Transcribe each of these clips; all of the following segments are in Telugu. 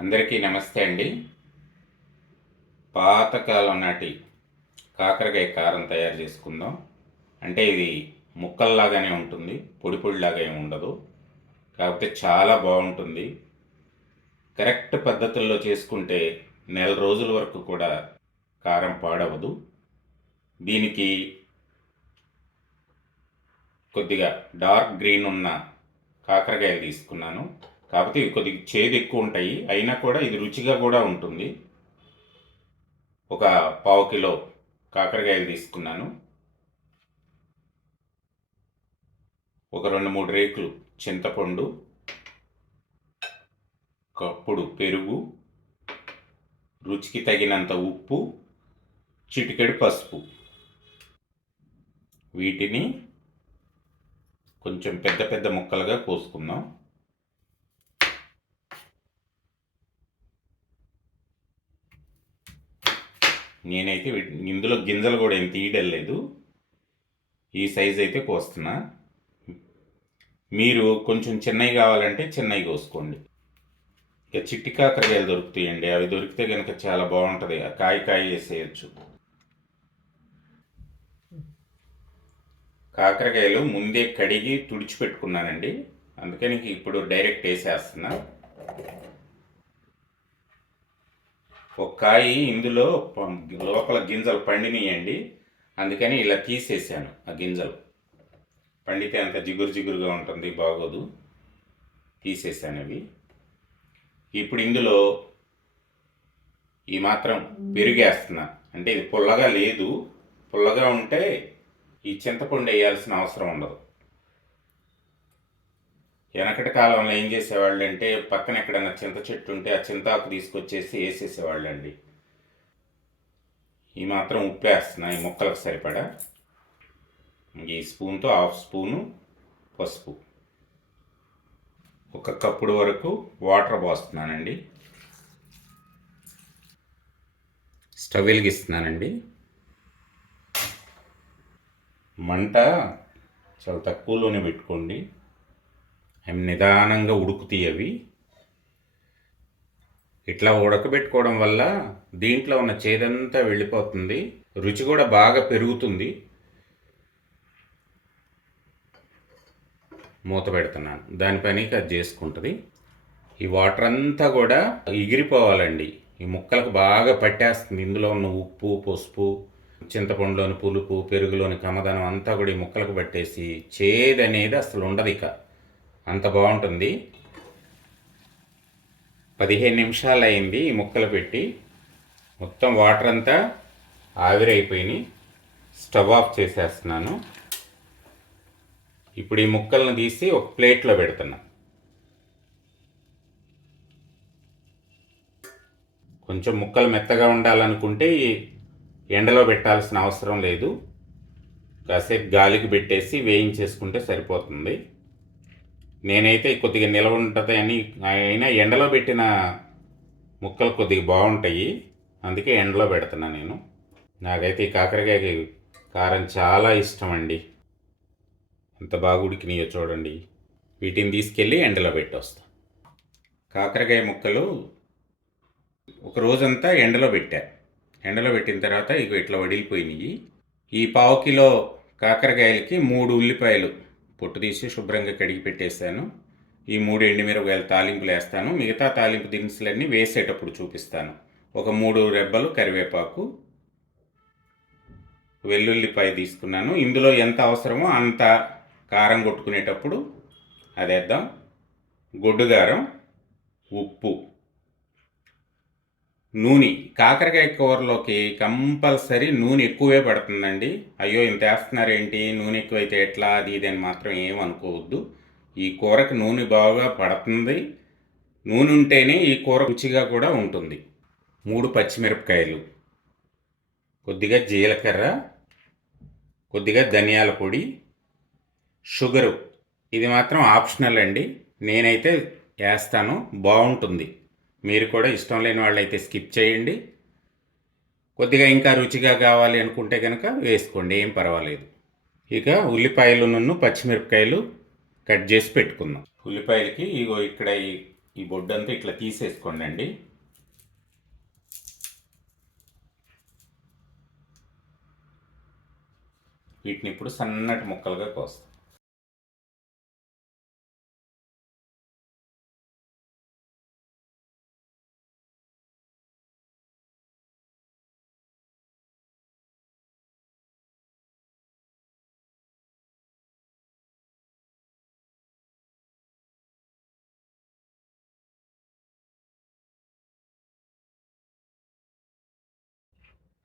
అందరికీ నమస్తే అండి. పాతకాలం నాటి కాకరకాయ కారం తయారు చేసుకుందాం. అంటే ఇది ముక్కల్లాగానే ఉంటుంది పొడి పొడిలాగా ఏమి ఉండదు. కాకపోతే చాలా బాగుంటుంది. కరెక్ట్ పద్ధతుల్లో చేసుకుంటే నెల రోజుల వరకు కూడా కారం పాడవదు. దీనికి కొద్దిగా డార్క్ గ్రీన్ ఉన్న కాకరకాయలు తీసుకున్నాను. కాకపోతే ఇవి కొద్దిగా చేదు ఎక్కువ ఉంటాయి. అయినా కూడా ఇది రుచిగా కూడా ఉంటుంది. ఒక పావు కిలో కాకరకాయలు తీసుకున్నాను. ఒక రెండు మూడు రేకులు చింతపండు కప్పుడు పెరుగు రుచికి తగినంత ఉప్పు చిటికెడు పసుపు. వీటిని కొంచెం పెద్ద పెద్ద ముక్కలుగా కోసుకుందాం. నేనైతే ఇందులో గింజలు కూడా ఏం తీయడం లేదు. ఈ సైజ్ అయితే కోస్తున్నా మీరు కొంచెం చిన్నవి కావాలంటే చిన్నవి కోసుకోండి. ఇక చిట్టి కాకరకాయలు దొరుకుతాయండి. అవి దొరికితే కనుక చాలా బాగుంటుంది. కాయ కాయ వేసేయచ్చు కాకరకాయలు ముందే కడిగి తుడిచిపెట్టుకున్నానండి. అందుకని ఇప్పుడు డైరెక్ట్ వేసేస్తున్నా. ఒక కాయి ఇందులో లోపల గింజలు పండినాయండి. అందుకని ఇలా తీసేసాను ఆ గింజలు. పండితే అంత జిగురు జిగురుగా ఉంటుంది బాగోదు. తీసేసాను అవి. ఇప్పుడు ఇందులో ఈ మాత్రం పెరిగేస్తున్నా. అంటే ఇది పుల్లగా లేదు. పుల్లగా ఉంటే ఈ చింతపండు వేయాల్సిన అవసరం ఉండదు. వెనకటి కాలంలో ఏం చేసేవాళ్ళు అంటే పక్కన ఎక్కడైనా చింత చెట్టు ఉంటే ఆ చింతాకు తీసుకొచ్చేసి వేసేసేవాళ్ళు అండి ఈ మాత్రం ఉప్పు వేస్తున్నా ఈ మొక్కలకు సరిపడా. ఈ స్పూన్తో హాఫ్ స్పూను పసుపు. ఒక కప్పుడు వరకు వాటర్ పోస్తున్నానండి. స్టవ్ వెలిగిస్తున్నానండి. మంట చాలా తక్కువలోనే పెట్టుకోండి. అవి నిదానంగా ఉడుకుతాయి అవి ఇట్లా ఉడకబెట్టుకోవడం వల్ల దీంట్లో ఉన్న చేదంతా వెళ్ళిపోతుంది. రుచి కూడా బాగా పెరుగుతుంది. మూత పెడుతున్నాను. దాని అది చేసుకుంటుంది. ఈ వాటర్ అంతా కూడా ఎగిరిపోవాలండి. ఈ ముక్కలకు బాగా పట్టేస్తుంది. ఇందులో ఉన్న ఉప్పు పసుపు చింతపండులోని పులుపు పెరుగులోని కమదనం అంతా కూడా ఈ ముక్కలకు పట్టేసి చేదు అనేది అసలు ఉండదు ఇక. అంత బాగుంటుంది. పదిహేను నిమిషాలు అయింది ఈ ముక్కలు పెట్టి. మొత్తం వాటర్ అంతా ఆవిరైపోయినాయి. స్టవ్ ఆఫ్ చేసేస్తున్నాను. ఇప్పుడు ఈ ముక్కలను తీసి ఒక ప్లేట్లో పెడుతున్నా. కొంచెం ముక్కలు మెత్తగా ఉండాలనుకుంటే ఈ ఎండలో పెట్టాల్సిన అవసరం లేదు. కాసేపు గాలికి పెట్టేసి వేయించేసుకుంటే సరిపోతుంది. నేనైతే కొద్దిగా నిలవ ఉంటుందని అయినా ఎండలో పెట్టిన ముక్కలు కొద్దిగా బాగుంటాయి. అందుకే ఎండలో పెడుతున్నా నేను. నాకైతే ఈ కాకరకాయకి కారం చాలా ఇష్టం అండి ఎంత బాగా ఉడికినాయో చూడండి. వీటిని తీసుకెళ్ళి ఎండలో పెట్టి వస్తా కాకరకాయ ముక్కలు ఒక రోజంతా ఎండలో పెట్టా. ఎండలో పెట్టిన తర్వాత ఇక ఇట్లా వడిలిపోయినాయి. ఈ పావు కిలో కాకరకాయలకి మూడు ఉల్లిపాయలు పొట్టు తీసి శుభ్రంగా కడిగి పెట్టేశాను ఈ మూడు ఎండుమిరపకాయలు తాలింపులు వేస్తాను. మిగతా తాలింపు దినుసులన్నీ వేసేటప్పుడు చూపిస్తాను. ఒక మూడు రెబ్బలు కరివేపాకు వెల్లుల్లిపాయ తీసుకున్నాను. ఇందులో ఎంత అవసరమో అంత కారం కొట్టుకునేటప్పుడు అదేద్దాం. గొడ్డుగారం ఉప్పు. నూనె. కాకరకాయ కూరలోకి కంపల్సరీ నూనె ఎక్కువే పడుతుందండి. అయ్యో ఇంత వేస్తున్నారేంటి? నూనె ఎక్కువైతే ఎట్లా? అది ఇది అని మాత్రం ఏమనుకోవద్దు ఈ కూరకి నూనె బాగా పడుతుంది. నూనె ఉంటేనే ఈ కూర రుచిగా కూడా ఉంటుంది. మూడు పచ్చిమిరపకాయలు. కొద్దిగా జీలకర్ర కొద్దిగా ధనియాల పొడి షుగరు. ఇది మాత్రం ఆప్షనల్ అండి. నేనైతే వేస్తాను. బాగుంటుంది. మీరు కూడా ఇష్టం లేని వాళ్ళైతే స్కిప్ చేయండి. కొద్దిగా ఇంకా రుచిగా కావాలి అనుకుంటే కనుక వేసుకోండి ఏం పర్వాలేదు. ఇక ఉల్లిపాయలు నన్ను పచ్చిమిరపకాయలు కట్ చేసి పెట్టుకుందాం. ఉల్లిపాయలకి ఇగో ఇక్కడ ఈ ఈ బొడ్డంతా ఇట్లా తీసేసుకోండి అండి వీటిని ఇప్పుడు సన్నటి ముక్కలుగా కోస్తాం.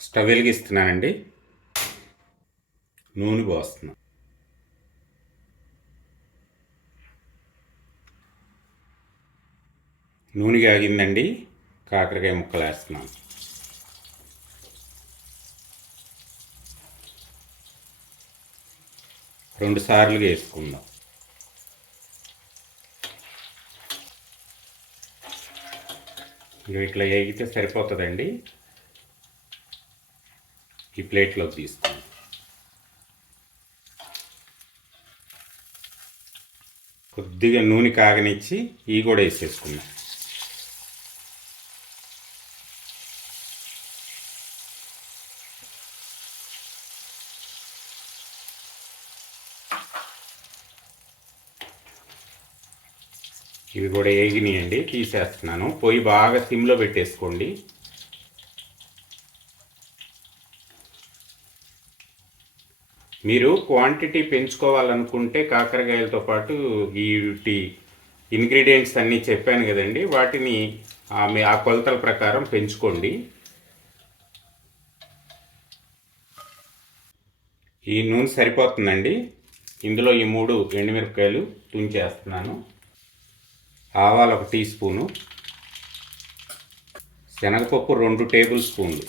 స్టవ్ వెలిగిస్తున్నానండి నూనె పోస్తున్నా. నూనె కాగిందండి. కాకరకాయ ముక్కలు వేస్తున్నాను. రెండు సార్లు వేసుకుందాం ఇట్లా వేగితే సరిపోతుందండి. ఈ ప్లేట్లో తీసుకుందాం కొద్దిగా నూనె కాగనిచ్చి ఇవి కూడా వేసేసుకున్నాం. ఇవి కూడా వేగినాయండి తీసేస్తున్నాను. పొయ్యి బాగా సిమ్లో పెట్టేసుకోండి. మీరు క్వాంటిటీ పెంచుకోవాలనుకుంటే కాకరకాయలతో పాటు ఈ ఇంగ్రీడియంట్స్ అన్నీ చెప్పాను కదండి వాటిని మీ ఆ కొలతల ప్రకారం పెంచుకోండి. ఈ నూనె సరిపోతుందండి. ఇందులో ఈ మూడు ఎండుమిరపకాయలు తుంచేస్తున్నాను. ఆవాలు ఒక టీ స్పూను. శనగపప్పు రెండు టేబుల్ స్పూన్లు.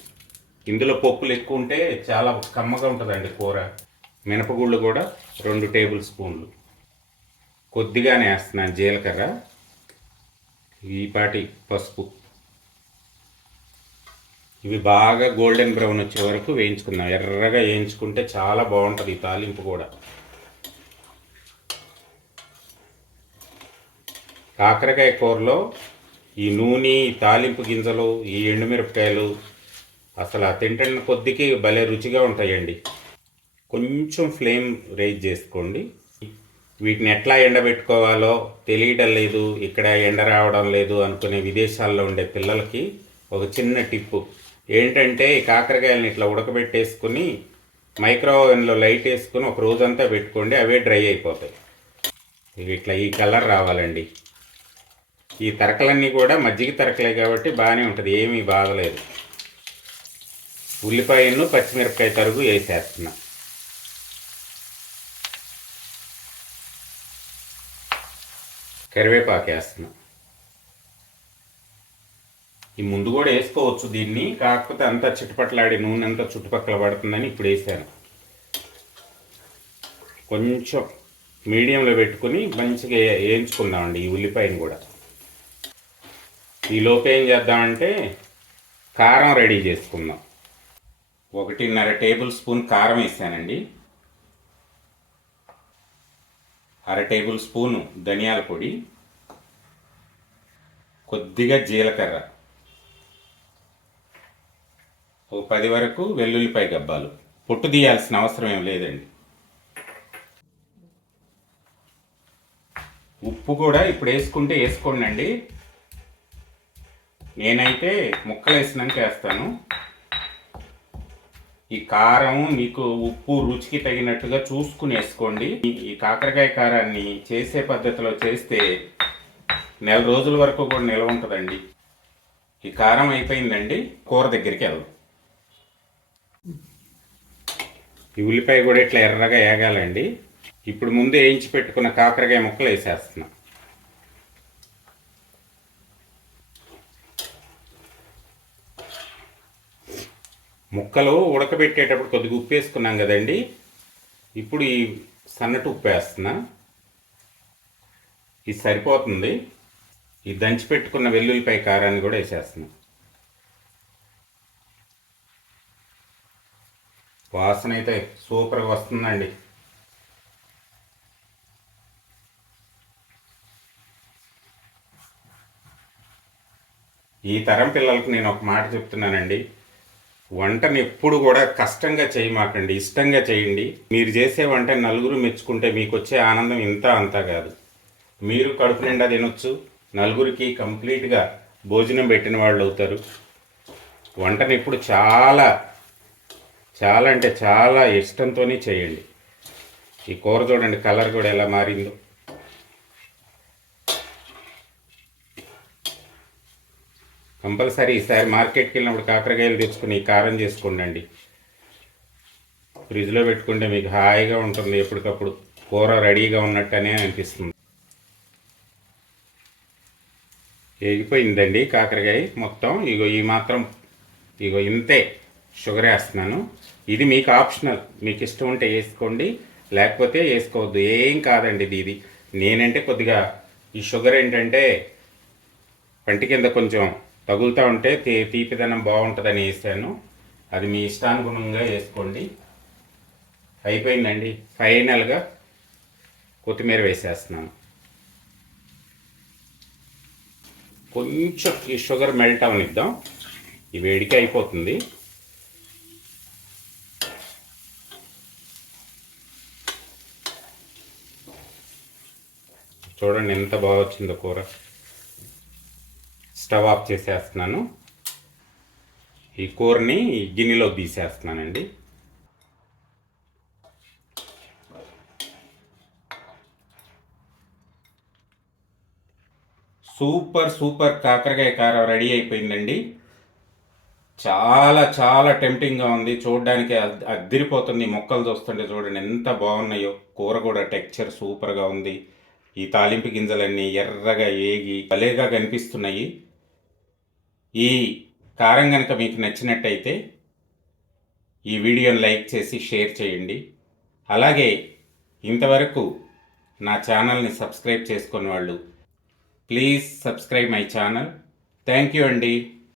ఇందులో పప్పులు ఎక్కువ ఉంటే చాలా కమ్మగా ఉంటుందండి కూర. మినపగుళ్ళు కూడా రెండు టేబుల్ స్పూన్లు. కొద్దిగానే వేస్తున్నాను జీలకర్ర ఈపాటి పసుపు. ఇవి బాగా గోల్డెన్ బ్రౌన్ వచ్చే వరకు వేయించుకుందాం. ఎర్రగా వేయించుకుంటే చాలా బాగుంటుంది ఈ తాలింపు కూడా. కాకరకాయ కూరలో ఈ నూనె తాలింపు గింజలు ఈ ఎండుమిరపకాయలు అసలు ఆ తింటున్న కొద్దికి భలే రుచిగా ఉంటాయండి. కొంచెం ఫ్లేమ్ రేజ్ చేసుకోండి. వీటిని ఎట్లా ఎండబెట్టుకోవాలో తెలియడం లేదు ఇక్కడ ఎండ రావడం లేదు అనుకునే విదేశాల్లో ఉండే పిల్లలకి ఒక చిన్న టిప్పు ఏంటంటే ఈ కాకరకాయలను ఇట్లా ఉడకబెట్టేసుకుని మైక్రో ఓవెన్లో లైట్ వేసుకుని ఒక రోజంతా పెట్టుకోండి అవే డ్రై అయిపోతాయి. ఇట్లా ఈ కలర్ రావాలండి. ఈ తరకలన్నీ కూడా మజ్జిగ తరకలే కాబట్టి బాగానే ఉంటుంది ఏమీ బాగలేదు. ఉల్లిపాయను పచ్చిమిరపకాయ తరుగు వేసేస్తున్నాను కరివేపాకు వేస్తున్నా ఈ ముందు కూడా వేసుకోవచ్చు దీన్ని కాకపోతే అంతా చుట్టుపట్లాడి నూనె అంతా చుట్టుపక్కల పడుతుందని ఇప్పుడు వేసాను. కొంచెం మీడియంలో పెట్టుకుని మంచిగా వేయించుకుందామండి ఈ ఉల్లిపాయని కూడా. ఈ లోపు ఏం చేద్దామంటే కారం రెడీ చేసుకుందాం. ఒకటిన్నర టేబుల్ స్పూన్ కారం వేసానండి. అర టేబుల్ స్పూను ధనియాల పొడి కొద్దిగా జీలకర్ర. ఓ పది వరకు వెల్లుల్లిపాయ గబ్బాలు. పొట్టు తీయాల్సిన అవసరం ఏం లేదండి. ఉప్పు కూడా ఇప్పుడు వేసుకుంటే వేసుకోండి అండి నేనైతే ముక్కలు వేసినాక వేస్తాను. ఈ కారం మీకు ఉప్పు రుచికి తగినట్టుగా చూసుకుని వేసుకోండి ఈ కాకరకాయ కారాన్ని చేసే పద్ధతిలో చేస్తే నెల రోజుల వరకు కూడా నిల్వ ఉంటుందండి. ఈ కారం అయిపోయిందండి. కూర దగ్గరికి వెళ్దాం. ఈ ఉల్లిపాయ కూడా ఇట్లా ఎర్రగా వేగాలండి ఇప్పుడు ముందు వేయించి పెట్టుకున్న కాకరకాయ ముక్కలు వేసేస్తున్నాం. ముక్కలు ఉడకబెట్టేటప్పుడు కొద్దిగా ఉప్పు వేసుకున్నాం కదండి. ఇప్పుడు ఈ సన్నటి ఉప్పు వేస్తున్నా. ఇది సరిపోతుంది. ఈ దంచి పెట్టుకున్న వెల్లుల్లిపై కారాన్ని కూడా వేసేస్తున్నా. వాసన అయితే సూపర్గా వస్తుందండి. ఈ తరం పిల్లలకు నేను ఒక మాట చెప్తున్నానండి. వంటని ఎప్పుడు కూడా కష్టంగా చేయమాకండి ఇష్టంగా చేయండి. మీరు చేసే వంట నలుగురు మెచ్చుకుంటే మీకు వచ్చే ఆనందం ఇంత అంతా కాదు. మీరు కడుపు నిండా తినొచ్చు నలుగురికి కంప్లీట్గా భోజనం పెట్టిన వాళ్ళు అవుతారు. వంటని ఎప్పుడు చాలా చాలా అంటే చాలా ఇష్టంతోనే చేయండి. ఈ కూర చూడండి కలర్ కూడా ఎలా మారిందో. కంపల్సరీ ఈసారి మార్కెట్కి వెళ్ళినప్పుడు కాకరకాయలు తెచ్చుకుని కారం చేసుకోండి ఫ్రిడ్జ్లో పెట్టుకుంటే మీకు హాయిగా ఉంటుంది ఎప్పటికప్పుడు. కూర రెడీగా ఉన్నట్టనే అనిపిస్తుంది. వేగిపోయిందండి కాకరకాయ మొత్తం. ఇగో ఈ మాత్రం ఇగో ఇంతే షుగర్ వేస్తున్నాను. ఇది మీకు ఆప్షనల్. మీకు ఇష్టం ఉంటే వేసుకోండి లేకపోతే వేసుకోవద్దు. ఏం కాదండి ఇది ఇది. నేనంటే కొద్దిగా ఈ షుగర్ ఏంటంటే పంటి కింద కొంచెం తగులుతూ ఉంటే తీ తీపిదనం బాగుంటుందని వేసాను అది మీ ఇష్టానుగుణంగా వేసుకోండి అయిపోయిందండి. ఫైనల్గా కొత్తిమీర వేసేస్తున్నాను. కొంచెం ఈ షుగర్ మెల్ట్ అవనిద్దాం. ఈ వేడికి అయిపోతుంది. చూడండి ఎంత బాగా వచ్చిందో కూర. స్టవ్ ఆఫ్ చేసేస్తున్నాను. ఈ కూరని ఈ గిన్నెలో తీసేస్తున్నానండి. సూపర్ సూపర్ కాకరకాయ కారం రెడీ అయిపోయిందండి. చాలా చాలా టెంప్టింగ్గా ఉంది. చూడడానికి అద్దిరిపోతుంది. మొక్కలు చూస్తుంటే చూడండి ఎంత బాగున్నాయో. కూర కూడా టెక్చర్ సూపర్గా ఉంది. ఈ తాలింపు గింజలన్నీ ఎర్రగా ఏగి భలేగా కనిపిస్తున్నాయి. ఈ కారం కనుక మీకు నచ్చినట్టయితే ఈ వీడియోని లైక్ చేసి షేర్ చేయండి. అలాగే ఇంతవరకు నా ఛానల్ని సబ్స్క్రైబ్ చేసుకున్న వాళ్ళు please subscribe my channel. Thank you అండి.